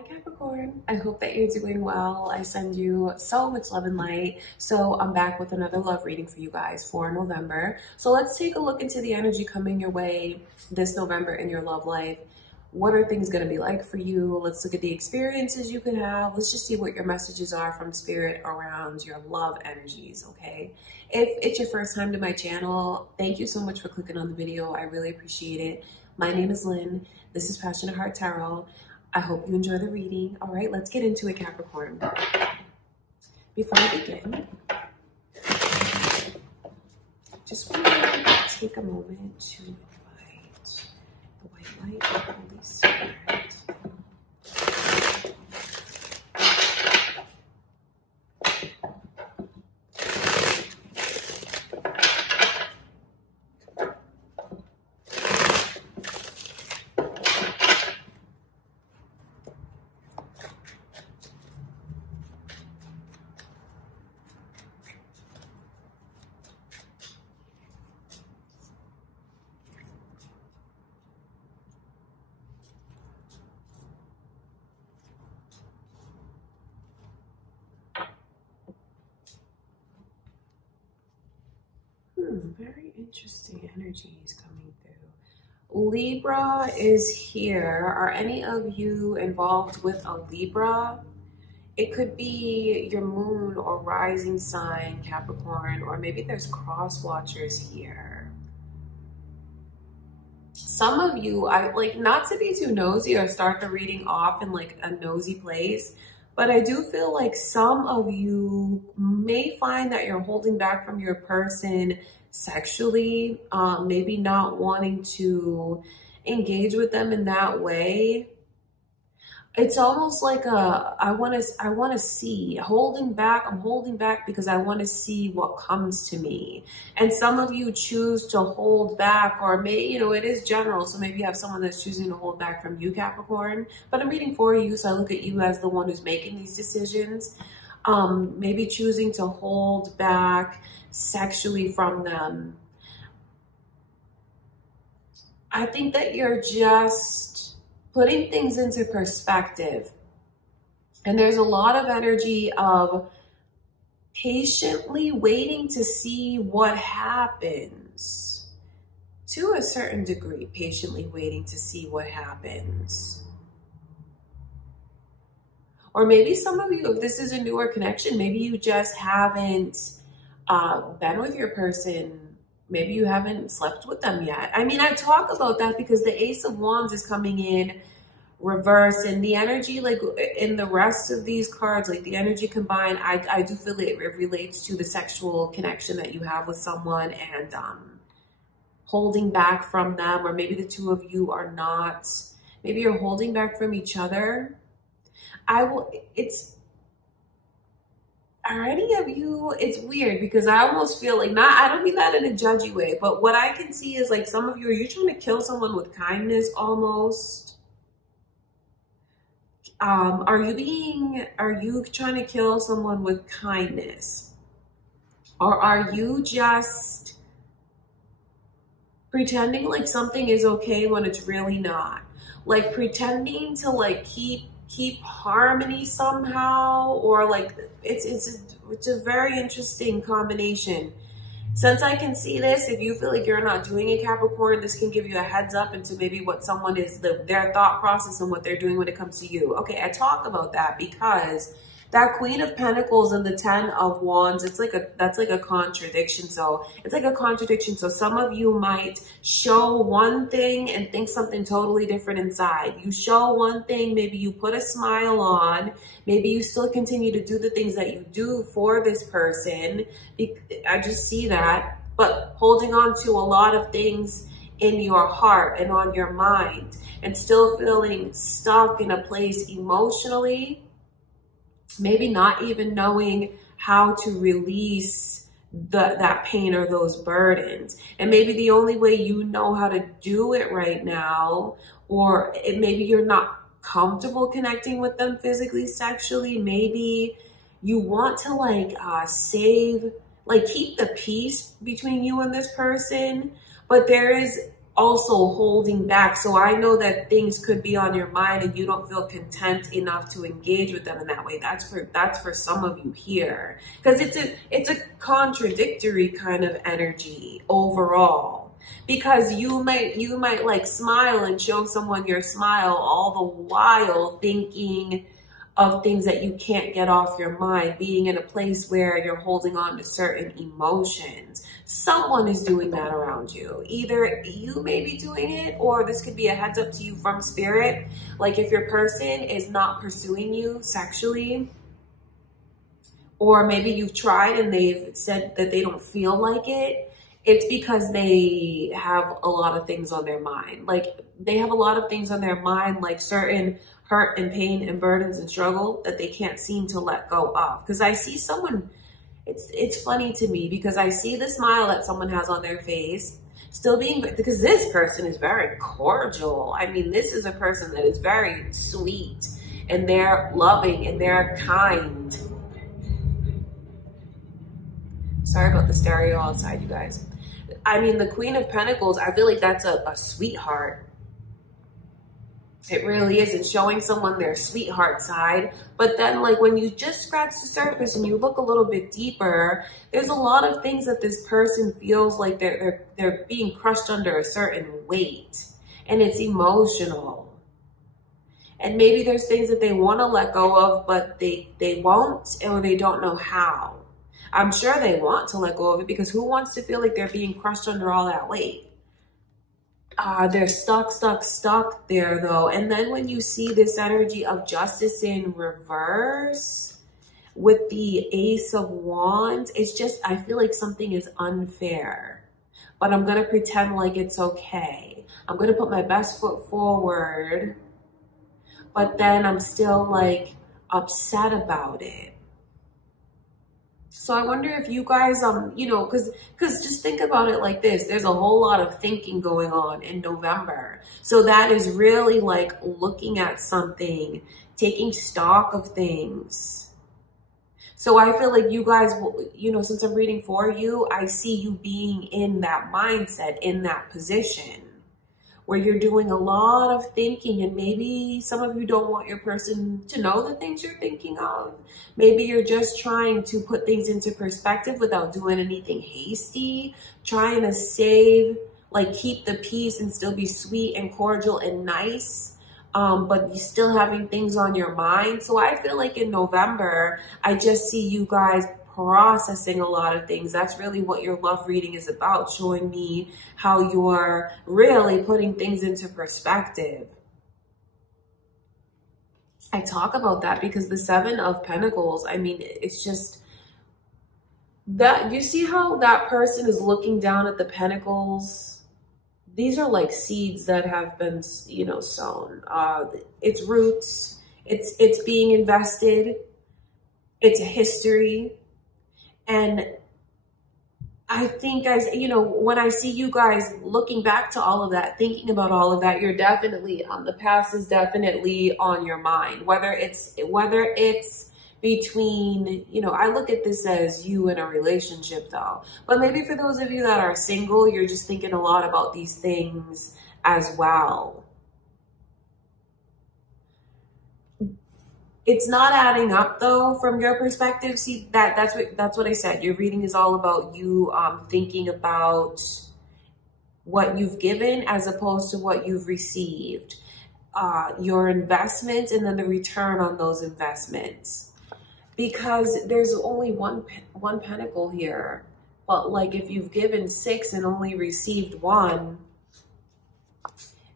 Hi Capricorn, I hope that you're doing well. I send you so much love and light. So I'm back with another love reading for you guys for November. So let's take a look into the energy coming your way this November in your love life. What are things going to be like for you? Let's look at the experiences you could have. Let's just see what your messages are from spirit around your love energies, okay? If it's your first time to my channel, thank you so much for clicking on the video. I really appreciate it. My name is Lynn. This is Passionate Heart Tarot. I hope you enjoy the reading. All right, let's get into it, Capricorn. Before I begin, just want to take a moment to invite the white light of the Holy Spirit. Very interesting energies coming through. Libra is here. Are any of you involved with a Libra? It could be your moon or rising sign, Capricorn, or maybe there's cross watchers here. Some of you, I like, not to be too nosy or start the reading off in like a nosy place, but I do feel like some of you may find that you're holding back from your person sexually, maybe not wanting to engage with them in that way. It's almost like I want to see, holding back. I'm holding back because I want to see what comes to me. And some of you choose to hold back, or maybe, you know, it is general. So maybe you have someone that's choosing to hold back from you, Capricorn, but I'm reading for you. So I look at you as the one who's making these decisions. Maybe choosing to hold back sexually from them. I think that you're just putting things into perspective. And there's a lot of energy of patiently waiting to see what happens. To a certain degree, patiently waiting to see what happens. Or maybe some of you, if this is a newer connection, maybe you just haven't been with your person. Maybe you haven't slept with them yet. I mean, I talk about that because the Ace of Wands is coming in reverse, and the energy, like in the rest of these cards, like the energy combined, I do feel it relates to the sexual connection that you have with someone and holding back from them, or maybe the two of you are not, maybe you're holding back from each other. Are any of you, it's weird because I almost feel like, I don't mean that in a judgy way, but what I can see is like some of you, are you trying to kill someone with kindness almost? Are you trying to kill someone with kindness? Or are you just pretending like something is okay when it's really not? Like pretending to like keep harmony somehow, or like it's a very interesting combination. Since I can see this, if you feel like you're not doing it, Capricorn, this can give you a heads up into maybe what someone is, their thought process and what they're doing when it comes to you. Okay, I talk about that because that Queen of Pentacles and the 10 of Wands, that's like a contradiction. So it's like a contradiction. So some of you might show one thing and think something totally different inside. You show one thing, maybe you put a smile on, maybe you still continue to do the things that you do for this person. I just see that, but holding on to a lot of things in your heart and on your mind, and still feeling stuck in a place emotionally. Maybe not even knowing how to release that pain or those burdens. And maybe the only way you know how to do it right now, or maybe you're not comfortable connecting with them physically, sexually. Maybe you want to like keep the peace between you and this person, but there is also holding back. So I know that things could be on your mind and you don't feel content enough to engage with them in that way. That's for some of you here, because it's a contradictory kind of energy overall, because you might like smile and show someone your smile all the while thinking of things that you can't get off your mind, being in a place where you're holding on to certain emotions. Someone is doing that around you. Either you may be doing it, or this could be a heads up to you from spirit. Like if your person is not pursuing you sexually, or maybe you've tried and they've said that they don't feel like it, it's because they have a lot of things on their mind. Like they have a lot of things on their mind, like certain hurt and pain and burdens and struggle that they can't seem to let go of. Because I see someone, it's funny to me, because I see the smile that someone has on their face still being, because this person is very cordial. I mean, this is a person that is very sweet and they're loving and they're kind. Sorry about the stereo outside, you guys. I mean, the Queen of Pentacles, I feel like that's a sweetheart. It really is. It's showing someone their sweetheart side. But then like when you just scratch the surface and you look a little bit deeper, there's a lot of things that this person feels like they're being crushed under a certain weight. And it's emotional. And maybe there's things that they want to let go of, but they won't, or they don't know how. I'm sure they want to let go of it, because who wants to feel like they're being crushed under all that weight? They're stuck there though. And then when you see this energy of justice in reverse with the Ace of Wands, it's just, I feel like something is unfair, but I'm going to pretend like it's okay. I'm going to put my best foot forward, but then I'm still like upset about it. So I wonder if you guys, you know, because just think about it like this. There's a whole lot of thinking going on in November. So that is really like looking at something, taking stock of things. So I feel like you guys, you know, since I'm reading for you, I see you being in that mindset, in that position, where you're doing a lot of thinking, and maybe some of you don't want your person to know the things you're thinking of. Maybe you're just trying to put things into perspective without doing anything hasty, trying to save, like keep the peace and still be sweet and cordial and nice, but you still having things on your mind. So I feel like in November, I just see you guys processing a lot of things. That's really what your love reading is about, showing me how you're really putting things into perspective. I talk about that because the Seven of Pentacles, I mean, it's just that you see how that person is looking down at the pentacles. These are like seeds that have been, you know, sown. It's roots, it's being invested, it's a history. And I think, guys, you know, when I see you guys looking back to all of that, thinking about all of that, you're definitely, the past is definitely on your mind. Whether it's between, you know, I look at this as you in a relationship though. But maybe for those of you that are single, you're just thinking a lot about these things as well. It's not adding up though from your perspective. See, that's what I said. Your reading is all about you thinking about what you've given as opposed to what you've received. Your investments and then the return on those investments. Because there's only one pentacle here. But like if you've given 6 and only received 1,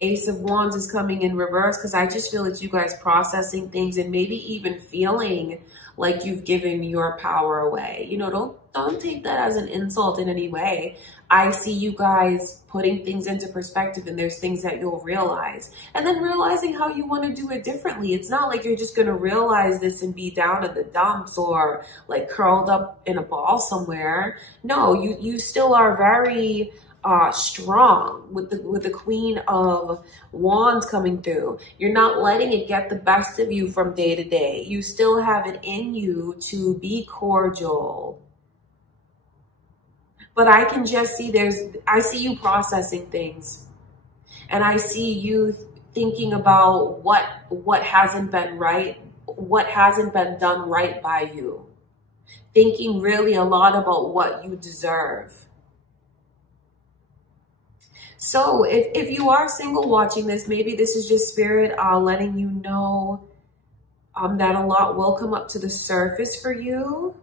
Ace of Wands is coming in reverse, because I just feel it's you guys processing things and maybe even feeling like you've given your power away. You know, don't take that as an insult in any way. I see you guys putting things into perspective, and there's things that you'll realize. And then realizing how you want to do it differently. It's not like you're just going to realize this and be down in the dumps or like curled up in a ball somewhere. No, you still are very strong with the Queen of Wands coming through. You're not letting it get the best of you from day to day. You still have it in you to be cordial. But I can just see I see you processing things. And I see you thinking about what hasn't been right, what hasn't been done right by you. Thinking really a lot about what you deserve. So if you are single watching this, maybe this is just spirit letting you know that a lot will come up to the surface for you.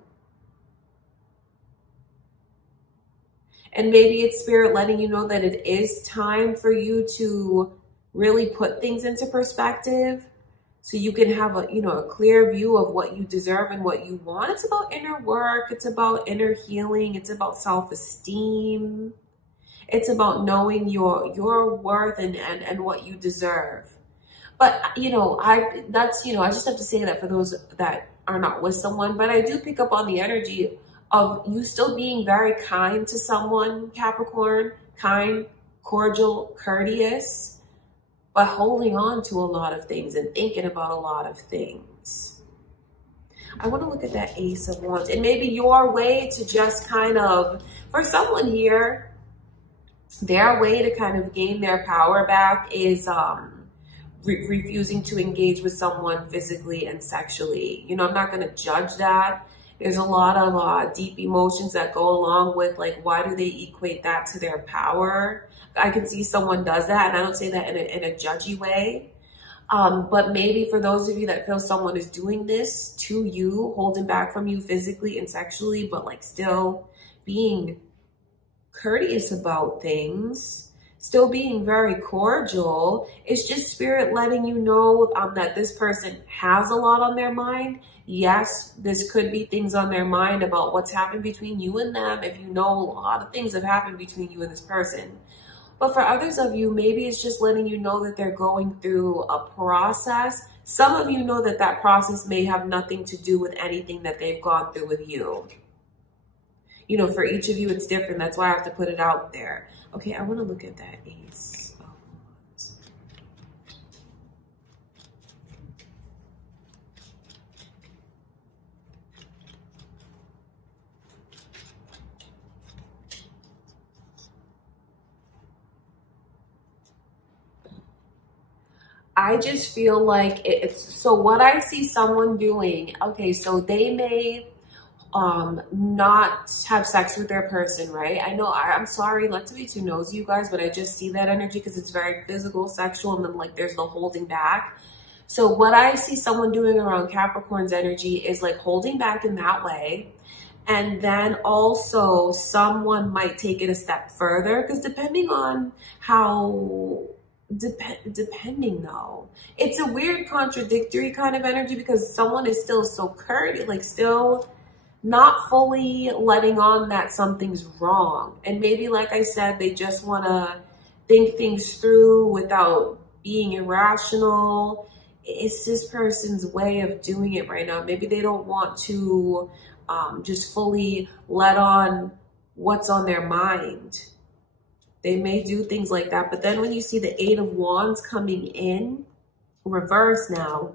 And maybe it's spirit letting you know that it is time for you to really put things into perspective so you can have a, you know, a clear view of what you deserve and what you want. It's about inner work. It's about inner healing. It's about self-esteem. It's about knowing your worth and what you deserve. But, you know, I just have to say that for those that are not with someone, but I do pick up on the energy of you still being very kind to someone, Capricorn, kind, cordial, courteous, but holding on to a lot of things and thinking about a lot of things. I want to look at that Ace of Wands, and maybe your way to just kind of, for someone here, their way to kind of gain their power back is refusing to engage with someone physically and sexually. You know, I'm not going to judge that. There's a lot of deep emotions that go along with, like, why do they equate that to their power? I can see someone does that, and I don't say that in a judgy way. But maybe for those of you that feel someone is doing this to you, holding back from you physically and sexually, but like still being courteous about things, still being very cordial, it's just spirit letting you know that this person has a lot on their mind. Yes, this could be things on their mind about what's happened between you and them. If you know, a lot of things have happened between you and this person. But for others of you, maybe it's just letting you know that they're going through a process. Some of you know that that process may have nothing to do with anything that they've gone through with you. You know, for each of you, it's different. That's why I have to put it out there. Okay, I want to look at that Ace of Wands. I just feel like so what I see someone doing, okay, so they may not have sex with their person, right? I know, I'm sorry not to be too nosy, you guys, but I just see that energy because it's very physical, sexual, and then like there's no holding back. So what I see someone doing around Capricorn's energy is like holding back in that way. And then also someone might take it a step further, because depending on how, depending though, it's a weird contradictory kind of energy, because someone is still so courteous, like still not fully letting on that something's wrong. And maybe, like I said, they just want to think things through without being irrational. It's this person's way of doing it right now. Maybe they don't want to just fully let on what's on their mind. They may do things like that. But then when you see the Eight of Wands coming in reverse now,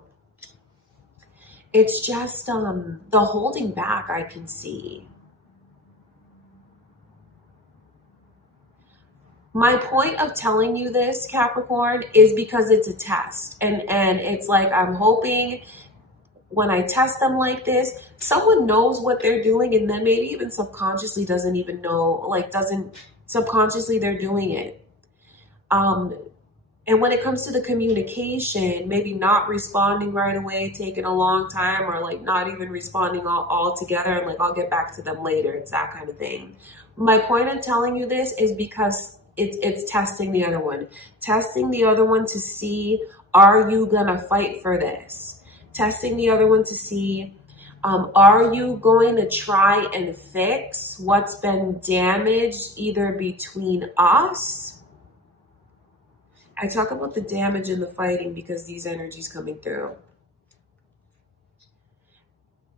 it's just the holding back I can see. My point of telling you this, Capricorn, is because it's a test. And it's like, I'm hoping when I test them like this, someone knows what they're doing, and then maybe even subconsciously doesn't even know, like subconsciously they're doing it. And when it comes to the communication, maybe not responding right away, taking a long time, or like not even responding all together, and like, I'll get back to them later. It's that kind of thing. My point of telling you this is because it's testing the other one. Testing the other one to see, are you gonna fight for this? Testing the other one to see, are you going to try and fix what's been damaged either between us? I talk about the damage and the fighting because these energies coming through.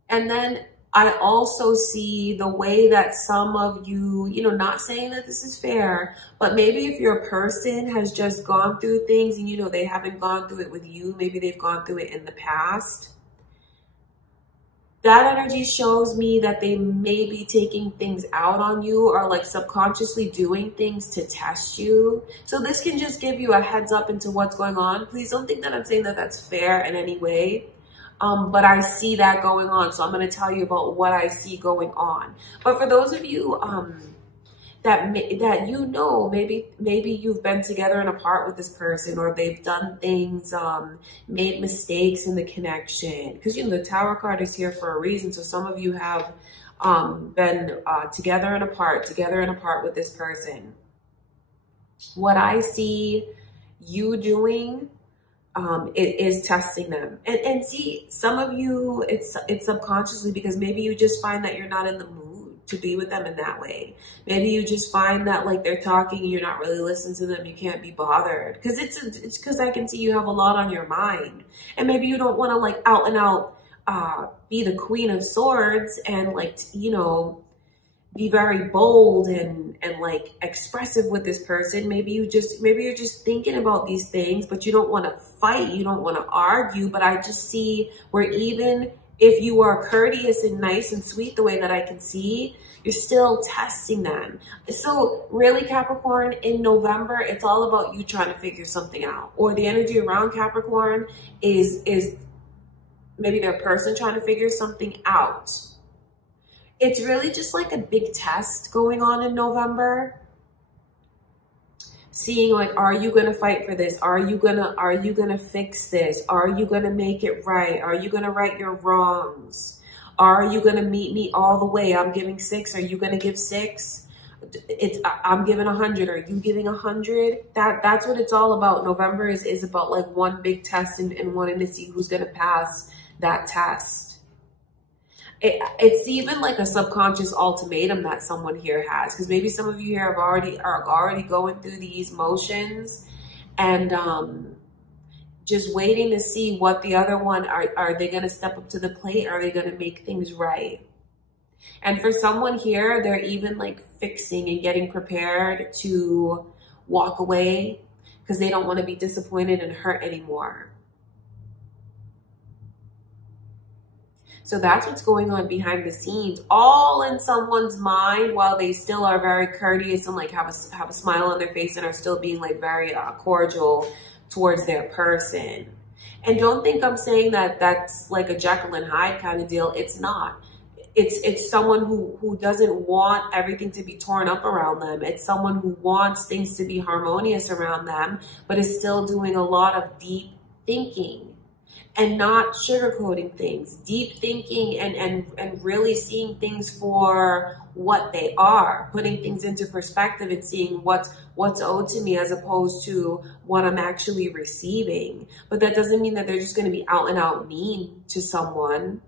And then I also see the way that some of you, you know, not saying that this is fair, but maybe if your person has just gone through things and, you know, they haven't gone through it with you, maybe they've gone through it in the past. that energy shows me that they may be taking things out on you or like subconsciously doing things to test you. So this can just give you a heads up into what's going on. Please don't think that I'm saying that that's fair in any way. But I see that going on. So I'm going to tell you about what I see going on. But for those of you that you know, maybe you've been together and apart with this person, or they've done things, made mistakes in the connection. Because, you know, the Tower card is here for a reason. So some of you have been together and apart with this person. What I see you doing it is testing them. And see, some of you, it's subconsciously, because maybe you just find that you're not in the mood to be with them in that way. Maybe you just find that like they're talking and you're not really listening to them. You can't be bothered because it's because I can see you have a lot on your mind, and maybe you don't want to like out and out be the Queen of Swords and like, you know, be very bold and like expressive with this person. Maybe you're just thinking about these things, but you don't want to fight. You don't want to argue. But I just see where even if you are courteous and nice and sweet the way that I can see, you're still testing them. So really, Capricorn, in November, it's all about you trying to figure something out. Or the energy around Capricorn is maybe their person trying to figure something out. It's really just like a big test going on in November. Seeing like, are you going to fight for this? Are you going to fix this? Are you going to make it right? Are you going to right your wrongs? Are you going to meet me all the way? I'm giving 6. Are you going to give 6? I'm giving 100. Are you giving 100? That's what it's all about. November is about like one big test and wanting to see who's going to pass that test. It's even like a subconscious ultimatum that someone here has, because maybe some of you here are already going through these motions and just waiting to see what the other one are they going to step up to the plate? Are they going to make things right? And for someone here, they're even like fixing and getting prepared to walk away because they don't want to be disappointed and hurt anymore. So that's what's going on behind the scenes, all in someone's mind, while they still are very courteous and like have a smile on their face and are still being like very cordial towards their person. And don't think I'm saying that that's like a Jekyll and Hyde kind of deal. It's not. It's someone who doesn't want everything to be torn up around them. It's someone who wants things to be harmonious around them, but is still doing a lot of deep thinking. And not sugarcoating things, deep thinking and really seeing things for what they are, putting things into perspective and seeing what's owed to me as opposed to what I'm actually receiving. But that doesn't mean that they're just going to be out and out mean to someone.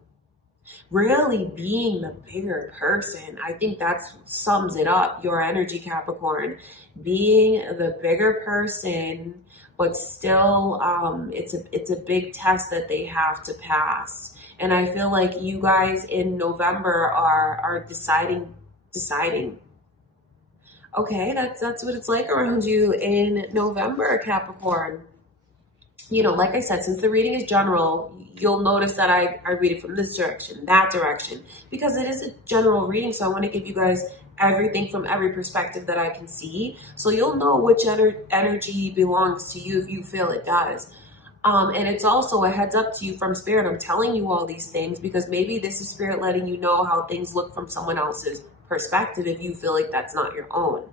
Really being the bigger person, I think that sums it up, your energy, Capricorn. Being the bigger person, but still it's a big test that they have to pass. And I feel like you guys in November are deciding. Okay, that's what it's like around you in November, Capricorn. You know, like I said, since the reading is general, you'll notice that I read it from this direction, that direction, because it is a general reading. So I want to give you guys everything from every perspective that I can see. So you'll know which energy belongs to you if you feel it does. And it's also a heads up to you from Spirit. I'm telling you all these things because maybe this is Spirit letting you know how things look from someone else's perspective if you feel like that's not your own.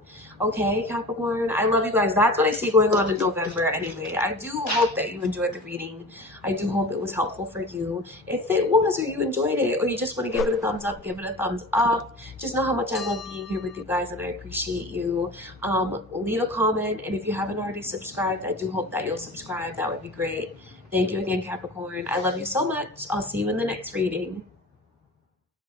Okay, Capricorn, I love you guys. That's what I see going on in November anyway. I do hope that you enjoyed the reading. I do hope it was helpful for you. If it was, or you enjoyed it, or you just want to give it a thumbs up, give it a thumbs up. Just know how much I love being here with you guys, and I appreciate you. Leave a comment, and if you haven't already subscribed, I do hope that you'll subscribe. That would be great. Thank you again, Capricorn. I love you so much. I'll see you in the next reading.